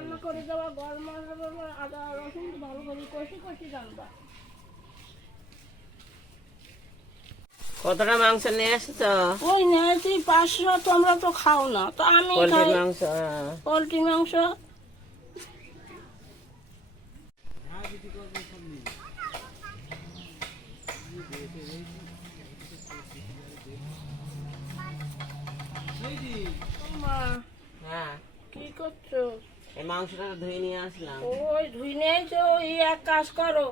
গরম মশলা আদা রসুন ভালো করে কষি কষি জানবা কতটা মাংস নিয়ে এসেছ? ওই নিয়েছি পাঁচশো তোমরা তো খাও না। তো আমি খাই। মাংস হ্যাঁ। পোলট্রি মাংস। হ্যাঁ। কি করছ? এই মাংসটা ধুয়ে নিয়ে আসলাম। ওই ধুই ওই এক কাজ করো।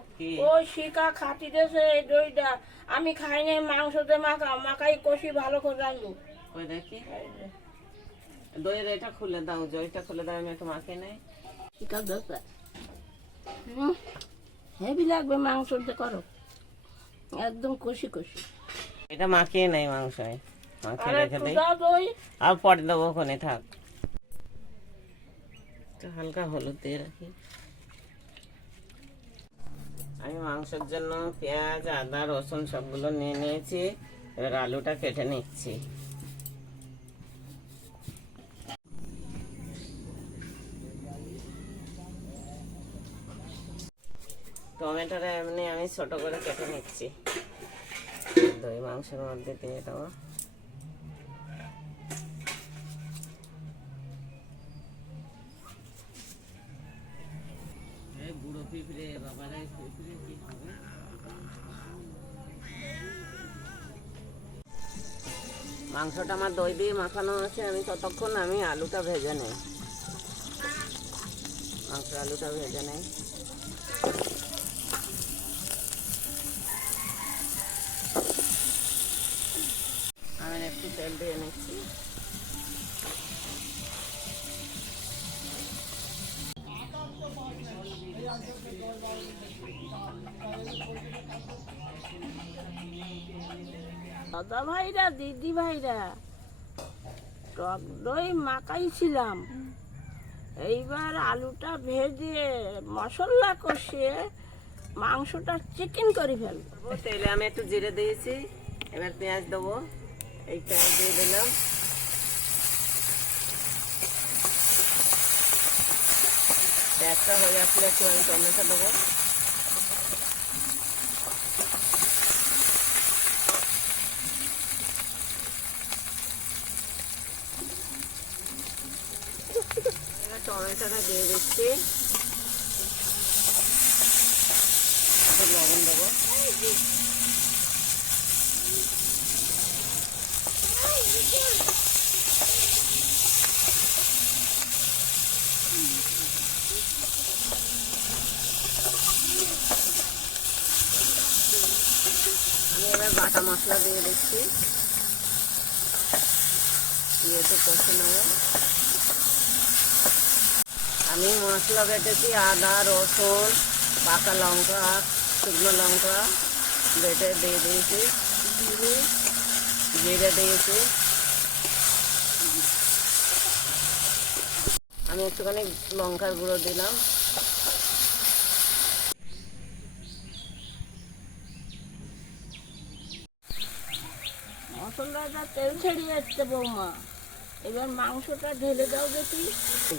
ওই শিকা খাতি দেশে এই দইটা। আমি খাই নাই মাংসতে মাখা মাখাই কষি ভালো করে রাখব ওই দেখি। দইয়ের এটা খুলে দাও জয়টা খুলে দাও আমি একটু মাখে নেই। শিকা দশটা হেভি লাগবে মাংসতে করো। একদম কষি কষি। এটা মাখিয়ে নেই মাংস। মাখিয়ে রেখে দই। আর পরে দেবো ওখানে থাক। একটু হালকা হলুদ দিয়ে রাখি। আমি মাংসের জন্য পেঁয়াজ, আদা, রসুন সবগুলো নিয়ে নিয়েছি। এবার আলুটা কেটে নিচ্ছি। টমেটোটা এমনি আমি ছোট করে কেটে নিচ্ছি। দই মাংসের মধ্যে দিয়ে দেবো এই বুড়ো মাংসটা আমার দই দিয়ে মাখানো আছে, আমি ততক্ষণ আমি আলুটা ভেজে নেই। মাংস আলুটা ভেজে নেই। আমি একটু তেল দিয়ে নিচ্ছি। দাদা ভাইরা দিদি ভাইরা টক দই মাখাইছিলাম। এইবার আলুটা ভেজে মশলা কষিয়ে মাংসটা চিকেন করে ফেলব। তেলে আমি একটু জিরে দিয়েছি, এবার পেঁয়াজ দেবো, এই পেঁয়াজ দিয়ে দিলাম। পেঁয়াজটা হয়ে আসলে একটু আমি টমেটো দেবো এবার টমেটোটা দিয়ে দিচ্ছি। লবণ দেবো। আমি এবার বাটা মশলা দিয়ে দিচ্ছি। দিয়ে একটু কষে নেব। আমি মশলা বেটেছি আদা রসুন পাকা লঙ্কা শুকনো লঙ্কা বেটে দিয়ে দিয়েছি। জিরে দিয়েছি। আমি একটুখানি লঙ্কার গুঁড়ো দিলাম। মশলাটা তেল ছেড়িয়ে যাচ্ছে বৌমা। এবার মাংসটা ঢেলে দাও দেখি।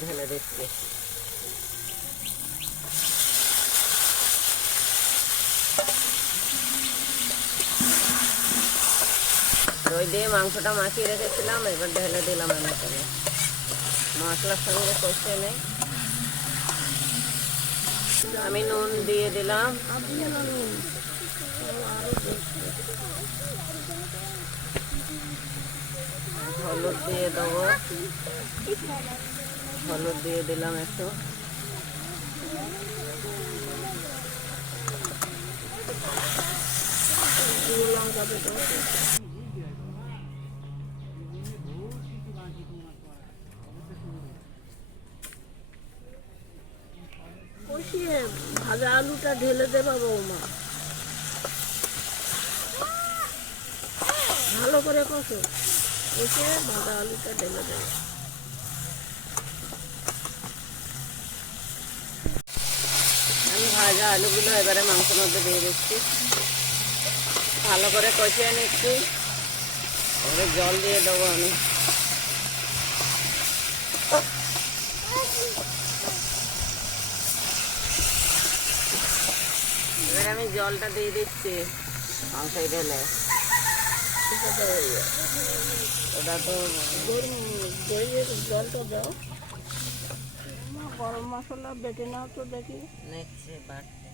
ঢেলে দিচ্ছি। দই দিয়ে মাংসটা মাখিয়ে রেখেছিলাম, এবার ঢেলে দিলাম আমি এখানে মশলার সঙ্গে কষে নেই। আমি নুন দিয়ে দিলাম। হলুদ দিয়ে দেবো। হলুদ দিয়ে দিলাম একটু। লঙ্কা কষিয়ে ভাজা আলুটা ঢেলে দেবা বৌমা ভালো করে কষো। কষে ভাজা আলুটা ঢেলে দেবে আমি ভাজা আলুগুলো এবারে মাংসের মধ্যে দিয়ে দিচ্ছি। ভালো করে কষিয়ে নিচ্ছি। এবারে জল দিয়ে দেবো আমি। আমি জলটা দিয়ে দিচ্ছি। মাংসই ঢেলে। ওটা তো জলটা দাও গরম মশলা বেটে নাও তো দেখি নিচ্ছে বাড়তে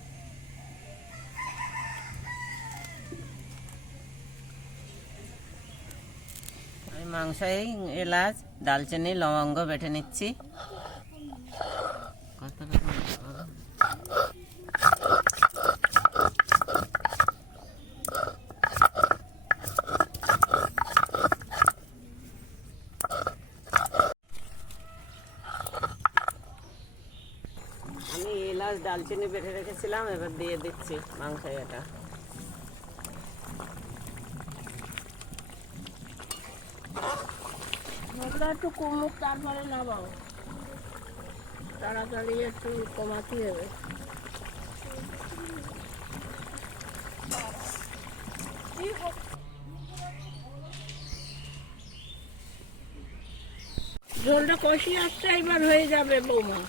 আমি মাংসই এলাচ, দালচিনি, লবঙ্গ বেটে নিচ্ছি। কত এলাচ দালচিনি বেটে রেখেছিলাম, এবার দিয়ে দিচ্ছি মাংস এটা একটু কমুক, তারপরে নামাও। তাড়াতাড়ি একটু কমাতে হবে। ঝোলটা কষি আসছে, এবার হয়ে যাবে বৌমা।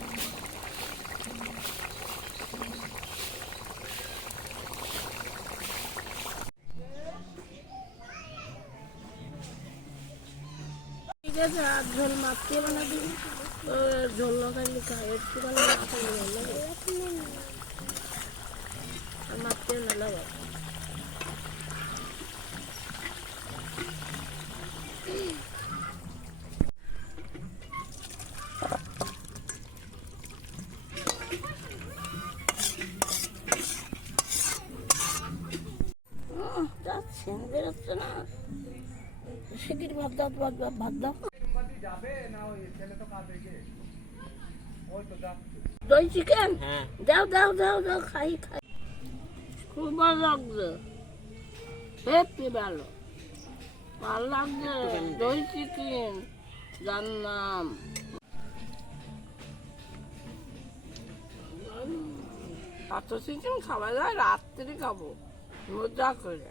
ঠিক আছে আর ঝোল মাপতে হবে না ঝোল লগাই খায় একটু ঝোল লাগে মাপতে না লাগা যাচ্ছে বেরোচ্ছে না ভাত দাও ভাত দাও ভাত দাও। দই চিকেন হ্যাঁ। দাও দাও দাও দাও খাই খাই। খুব ভালো লাগছে। হেপি ভালো। ভালো লাগছে। দই চিকেন জানলাম। এত চিকেন খাওয়া যায় রাত্রে খাব। মজা করে।